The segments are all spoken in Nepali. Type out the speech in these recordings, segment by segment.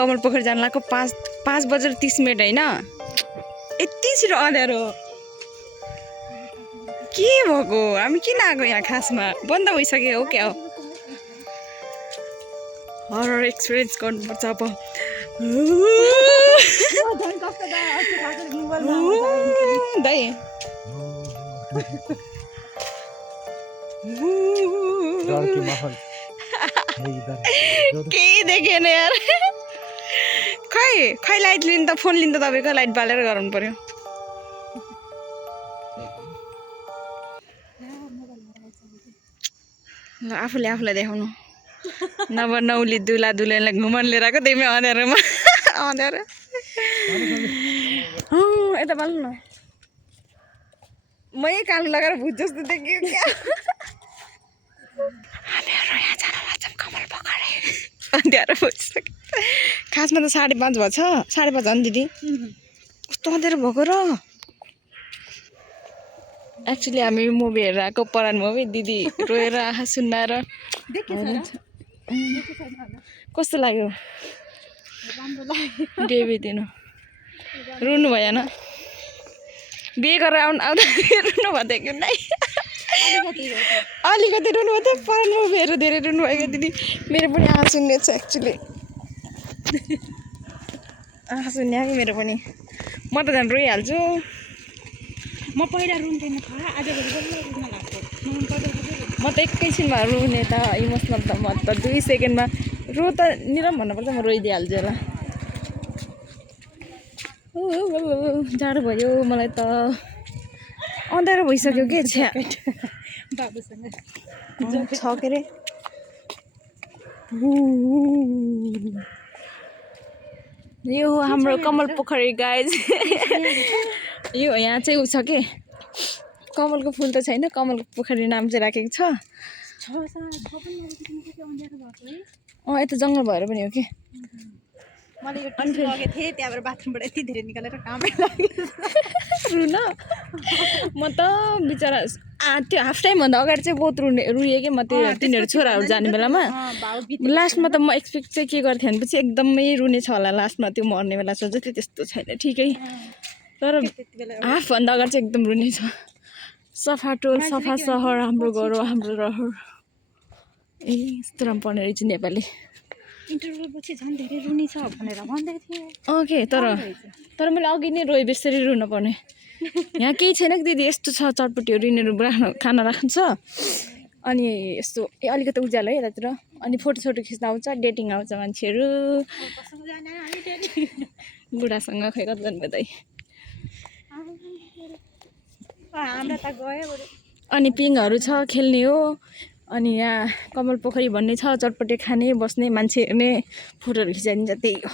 कमल पोखरी जान लागेको 5:30 होइन यति छिटो अँध्यारो के भएको हामी किन आएको यहाँ खासमा बन्द भइसक्यो हो क्या हो हरर एक्सपिरियन्स गर्नुपर्छ अब दाइ केही देखेन यार खै लाइट लिनु त फोन लिनु त तपाईँको लाइट बालेर गराउनु पर्यो ल आफूलाई देखाउनु नभए नौली दुलालाई घुमन लिएर आएको त्यही अँध्यारोमा अँध्यारो यता बाल्नु न मै कालो लगाएर भुत जस्तो देखियो क्या हामीहरू यहाँ जान लाग्छौँ कमल पोखरी अँध्यारो भइसक्यो खासमा त 5:30 भएको छ 5:30 हो नि दिदी कस्तो अँध्यारो भएको र एक्चुअली हामी मुभी हेरेर आएको परान मुभी दिदी रोएर आँखा सुन्नाएर कस्तो लाग्यो बेबी दिनु रुनु भएन बिहे गरेर आउँदा रुनु भएको थियो नै अलिकति रुनु भएको थियो परान मुभी हेरेर धेरै रुनु भएको दिदी मेरो पनि आँखा सुन्ने छ एक्चुअली आँखा सुन्ने कि मेरो पनि म त झन् रोइहाल्छु म पहिला रुन्थेन आजभोलि रुन लाग्छ म त एकैछिनमा रुने त इमोसनल त म त 2 सेकेन्डमा रो त निरम भन्नुपर्छ म रोइदिइहाल्छु होला जाडो भयो मलाई त अँध्यारो भइसक्यो के छ्या बाबुसँग छ के अरे यो हो हाम्रो कमल पोखरी गाइज यो यहाँ चाहिँ उ छ के कमलको फुल त छैन कमलको पोखरी नाम चाहिँ राखेको छ यता जङ्गल भएर पनि हो कि मैले यो टिस्यु लगेको थिएँ त्यहाँबाट बाथरुमबाट यति धेरै निकालेर कामै लाग्यो रुन म त बिचरा त्यो हाफ टाइमभन्दा अगाडि चाहिँ बहुत रुएँ कि म त्यो तिनीहरू छोराहरू जाने बेलामा लास्टमा त म एक्सपेक्ट चाहिँ के गर्थेँ भनेपछि एकदमै रुने छ होला लास्टमा त्यो मर्ने बेला सोच्दै थिएँ त्यस्तो छैन ठिकै तर हाफभन्दा अगाडि चाहिँ एकदम रुने छ सफा टोल सफा सहर हाम्रो घर हो हाम्रो रहर ए यस्तो राम्रो पढ्ने रहेछ नेपाली इन्टरभ्यूपछि झन् धेरै रुनी छ भनेर भन्दै थिएँ ओके तर मैले अघि नै रोएँ बेसरी रुन पर्ने यहाँ केही छैन कि दिदी यस्तो छ चटपटीहरू यिनीहरू खाना राख्छ अनि यस्तो अलिकति उज्यालो है यतातिर अनि फोटोसोटो खिच्न आउँछ डेटिङ आउँछ मान्छेहरू बुढासँग खै कति जानुभयो दाइ अनि पिङहरू छ खेल्ने हो अनि यहाँ कमल पोखरी भन्ने छ चटपटे खाने बस्ने मान्छे हेर्ने फोटोहरू खिचाइदिन्छ त्यही हो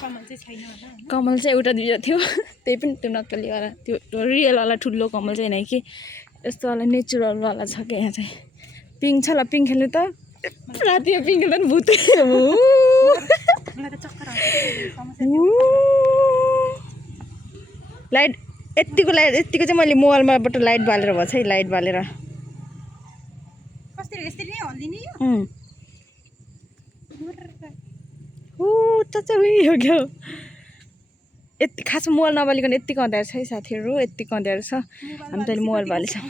कमल चाहिँ एउटा दुईवटा थियो त्यही पनि त्यो नक्कलीवाला त्यो रियलवाला ठुलो कमल चाहिँ होइन कि यस्तोवाला नेचुरलवाला छ क्या यहाँ चाहिँ पिङ छ ल पिङ खेल्नु त राति पिङ खेल्दा पनि भूत लाइट यत्तिको चाहिँ मैले मोबाइलमाबाट लाइट बालेर भन्छ है लाइट बालेर यति खासमा मोबाइल नबालिकन यत्तिको अँध्यारो छ है साथीहरू यत्तिको अँध्यारो छ हामी त अहिले मोबाइल बालेछौँ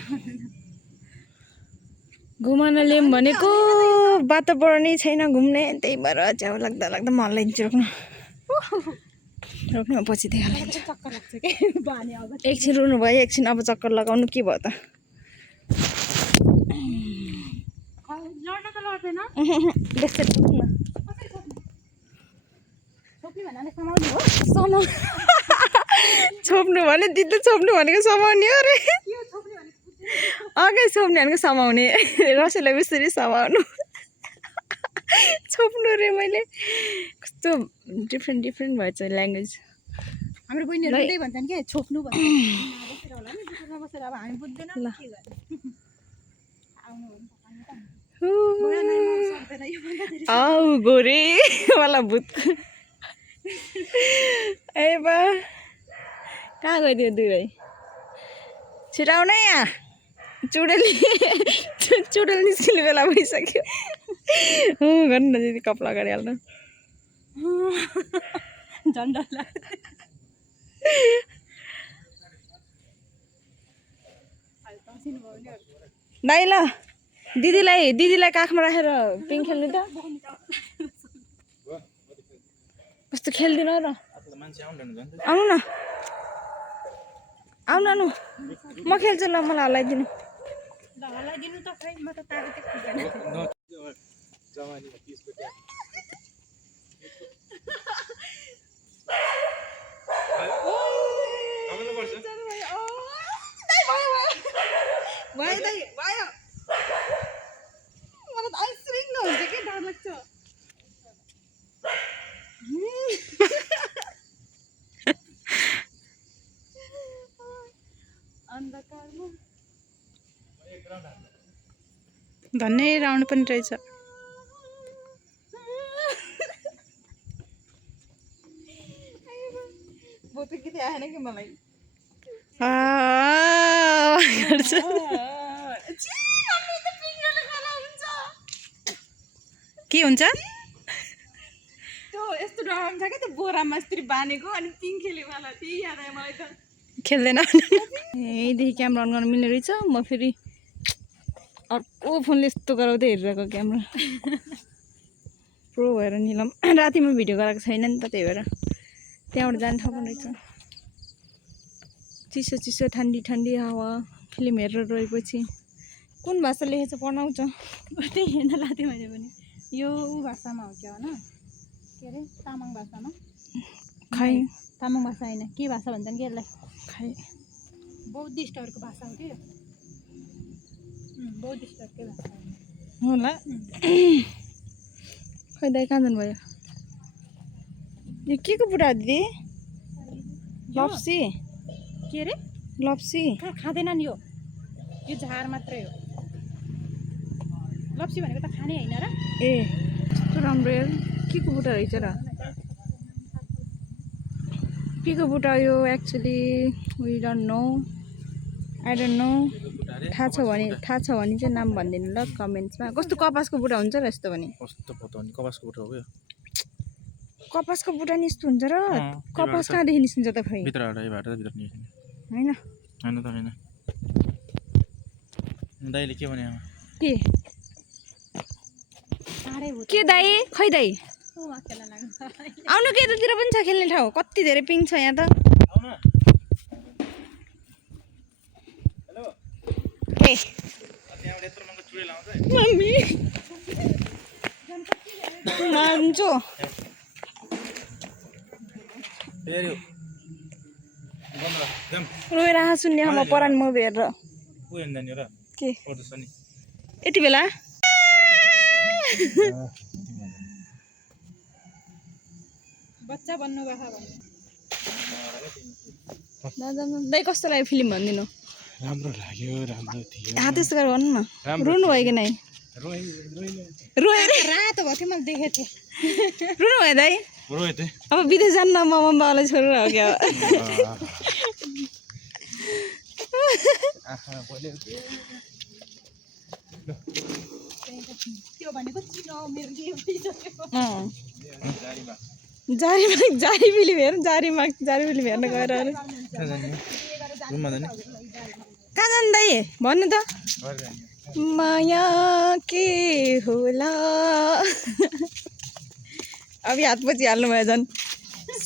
घुम्न ल्याउँ भनेको वातावरणै छैन घुम्ने त्यही भएर च्याउ लाग्दा म हल्लाइदिन्छु रोक्नु पछि देखाइहाल्छु एकछिन रुनु भयो एकछिन अब चक्कर लगाउनु के भयो त छोप्नु भने दिदी छोप्नु भनेको समाउने हो रे अघि छोप्ने भनेको समाउने रसैलाई बेसरी समाउनु छोप्नु रे मैले कस्तो डिफ्रेन्ट भएछ ल्याङ्ग्वेज हाम्रो बहिनीहरू त्यही भन्छन् के छोप्नु भन्छ बसेर अब हामी बुझ्दैन के गर्ने आउ गोरे वाला भूत ए बा कहाँ गइदियो दुई भाइ छिटाउन यहाँ चुडेली निस्किने बेला भइसक्यो गर्नु न दिदी कपडा अगाडि हाल्नु झन् डर लाग्छ दाइ ल दिदीलाई काखमा राखेर पिङ खेल्नु त कस्तो खेल्दिन र आउनु न आउनु म खेल्छु ल मलाई हल्लाइदिनु ल हल्लाइदिनु त खै म त तागतै खुल्दैन भयो दाइ भयो मलाई त आइसरिङ हुन्छ कि डर लाग्छ अन्धकारमा धन्ने राउन्ड पनि रहेछ आएन कि मलाई के हुन्छ त्यो यस्तो डराउँछ क्या त्यो बोरामा यस्तरी बाँधेको अनि पिङ खेल्यो मलाई त्यही याद आयो मलाई त खेल्दैन यहीँदेखि क्यामेरा अन गर्नु मिल्ने रहेछ म फेरि अर्को फोनले यस्तो गराउँदै हेरिरहेको क्यामेरा प्रो भएर निलम रातिमा भिडियो गराएको छैन नि त त्यही भएर त्यहाँबाट जानु ठाउँ पनि रहेछ चिसो चिसो ठन्डी ठन्डी हावा फिल्म हेरेर रहेपछि कुन भाषा लेखेछ पढाउँछ त्यही हेर्न लाग्थेँ मैले पनि यो भाषामा हो क्या होइन के अरे तामाङ भाषामा खै तामाङ भाषा होइन के भाषा भन्छन् कि यसलाई खै बौद्धिस्टहरूको भाषा हो कि बौद्धिस्टहरूकै भाषा होला खै दाइ कहाँ जानुभयो यो के को बुढा दिदी लप्सी के अरे लप्सी खाँदैनन् यो झार मात्रै हो लप्सी भनेको त खाने होइन र ए कस्तो राम्रो यार के को बुढा रहेछ र के को बुढा यो actually we don't know I don't know थाहा छ भने चाहिँ नाम भनिदिनु ल कमेन्ट्समा कस्तो कपासको बुढा हुन्छ र यस्तो भने कस्तो पत्ता नि कपासको बुढा हो कपासको बुढा नि यस्तो हुन्छ र कपास कहाँदेखि निस्किन्छ त खै भित्र भित्र निस्किन्छ हैन हैन त हैन दाइले के भने के दाइ खै दाइ आउनु के यतातिर पनि छ खेल्ने ठाउँ कति धेरै पिङ छ यहाँ त ए मम्मी मान्छु रोएर हाँसु नि म परान म हेरेर के यति बेला बच्चा बन्नु दाइ कस्तो लाग्यो फिल्म भनिदिनु राम्रो लाग्यो राम्रो थियो त्यस्तो गरेर भन्नु न रुनु भयो कि नै रोएर रातो भएको थियो मैले देखेको थिएँ रुनु भयो दाइ अब विदेश जान्न म बाबालाई छोडेर हो क्या त्यो भनेको चिनो मेरो जारी फिल्म हेर्नु जारी फिल्म हेर्न गएर कहाँ जानु दाइ भन्नु त माया के होला अब हात पछि हाल्नु भयो झन्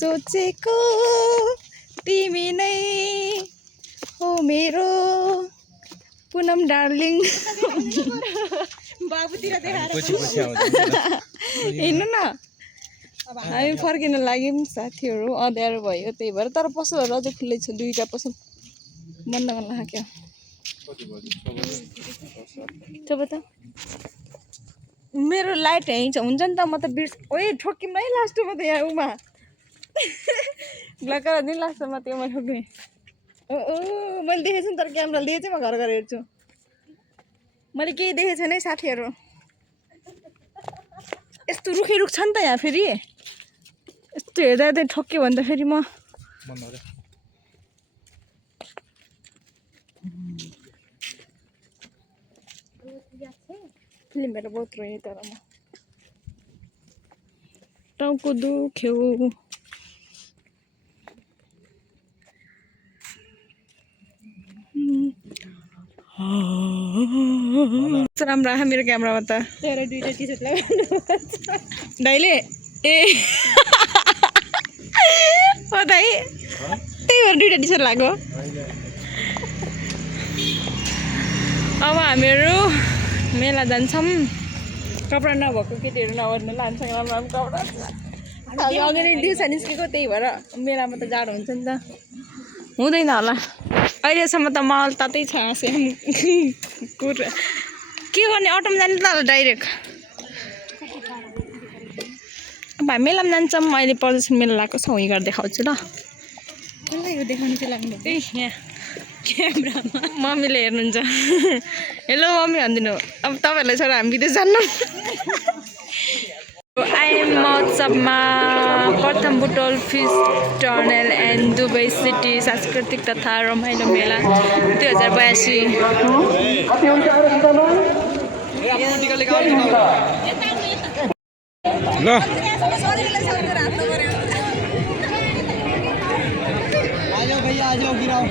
सोचेको तिमी नै हो मेरो पुनम डार्लिङ बाबुतिर देखाएर हिँड्नु न हामी फर्किन लाग्यौँ साथीहरू अँध्यारो भयो त्यही भएर तर पसलहरू अझै खुल्लै छ दुईवटा पसल बन्द गर्न लाग्यो जब त मेरो लाइट यहीँ छ हुन्छ नि त म त बिर्स ओए ठोक्किम है लास्टमा त यहाँ उमा ब्ल्याक दिन लास्टमा त्योमा ठोक्ने ओ मैले देखेको छु नि तर क्यामेरा लिएँ चाहिँ म घर घर हेर्छु मैले केही देखेको छैन है साथीहरू यस्तो रुखै रुख छ नि त यहाँ फेरि यस्तो हेर्दा हेर्दै ठोक्यो भने त फेरि म फिल्म हेरेर बहुत रोएँ तर म टाउको दुख्यो राम्रो आयो मेरो क्यामेरामा त तर दुईटा टी-सर्ट लगाउनु दाइले ए ओ दाइ त्यही भएर दुईटा टी-सर्ट लाग्यो अब हामीहरू मेला जान्छौँ कपडा नभएको केटीहरू नभर्नु लान्छ राम्रो कपडा अघि नै दिउँसो निस्केको त्यही भएर मेलामा त जाडो हुन्छ नि त हुँदैन होला अहिलेसम्म त माहौल तातै छ कुरा के गर्ने अटोमा जाने त होला डाइरेक्ट अब हामी मेलामा जान्छौँ अहिले प्रदर्शन मेला लगाएको छ उहीँ गरेर देखाउँछु ल कसलाई यो देखाउनु चाहिँ लाग्नु त्यही यहाँ क्यामेरामा मम्मीले हेर्नुहुन्छ हेलो मम्मी भनिदिनु अब तपाईँहरूलाई छोरा हामी विदेश जान्नु आइएम महोत्सवमा प्रथम Butwal festival and Dubai city सांस्कृतिक तथा रमाइलो मेला 2082 ल आजाओ भैया आजाओ गिराओ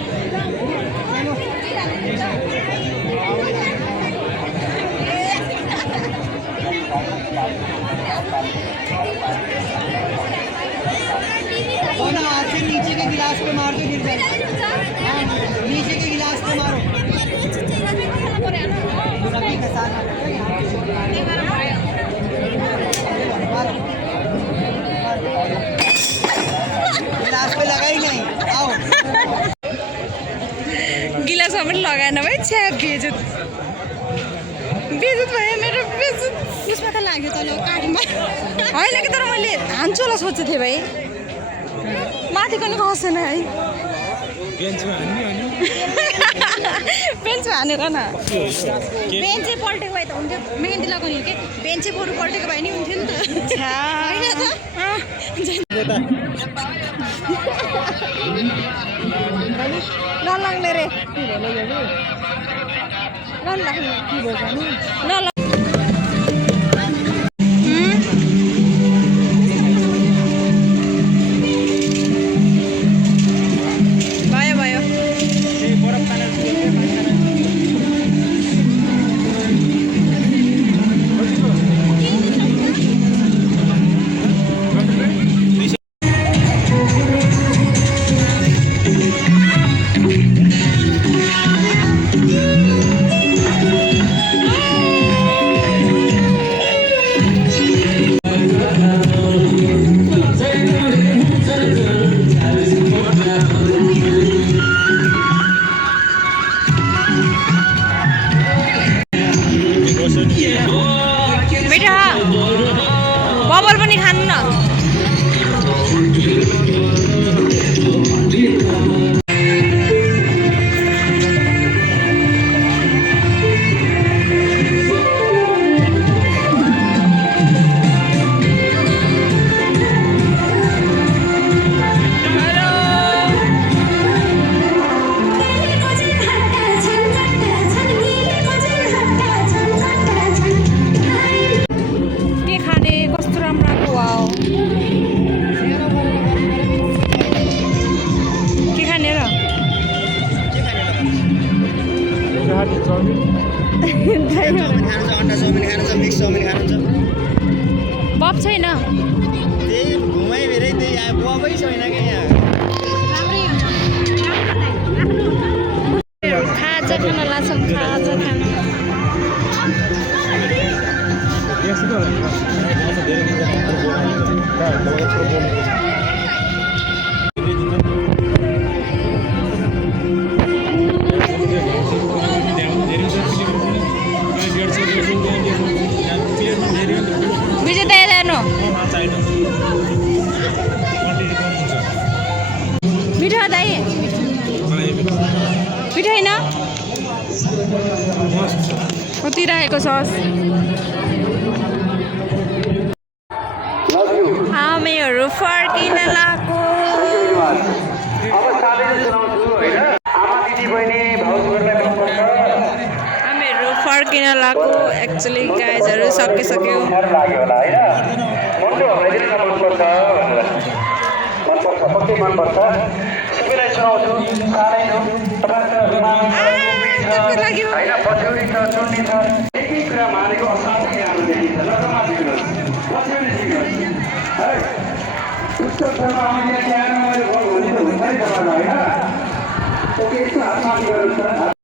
हाथ से नीचे के गिलास पे मार दो गिर जाए नीचे के गिलास पे मारो सभी का साथ गिलास पे लगा ही नहीं आओ गिलासमा पनि लगाएन भाइ छ्या बेजत भयो मेरो बेजत उसमा त लाग्यो तल काठमा होइन कि तर मैले हान्छु होला सोचेको थिएँ भाइ माथि पनि खसेन है पेन्चमा हानेर न बेन्च चाहिँ पल्टेको भए त हुन्थ्यो मेहेन्दी लगाउने हो कि बेन्च चाहिँ बरु पल्टेको भए नि हुन्थ्यो नि त छ्या नलाग्ने रे नलाग्ने भयो भयो बेटा बबल पनि खानु न के खाने कस्तो राम्रो आएको वाउ के खाने र अंडा चाउमिन खानु छ मिक्स चाउमिन खानु छ बब छैन त्यही घुमाइ फेरि त्यही बबै छैन कि यहाँ खाजा खान लाग्छौँ खाजा खान विजय दाइ जानु मिठो दाइ मिठो होइन कति राखेको सस हामीहरू फर्किन लाग्यो हामीहरू फर्किन लाग्यो एक्चुली गाइजहरू सकिसक्यो लाग्यो होइन पछ्यौरी छ चुन्नी छ एक एक कुरा मानेको असाध्यै राम्रो देखिन्छ ल समाज सिक्नुहोस् पछ्यौरी सिक्नुहोस् है पुस्तक शर्मा आउने त्यहाँ मैले भोलि त हुन्छ नि तपाईँलाई होइन ओके यस्तो हात माथि गर्नुहोस् त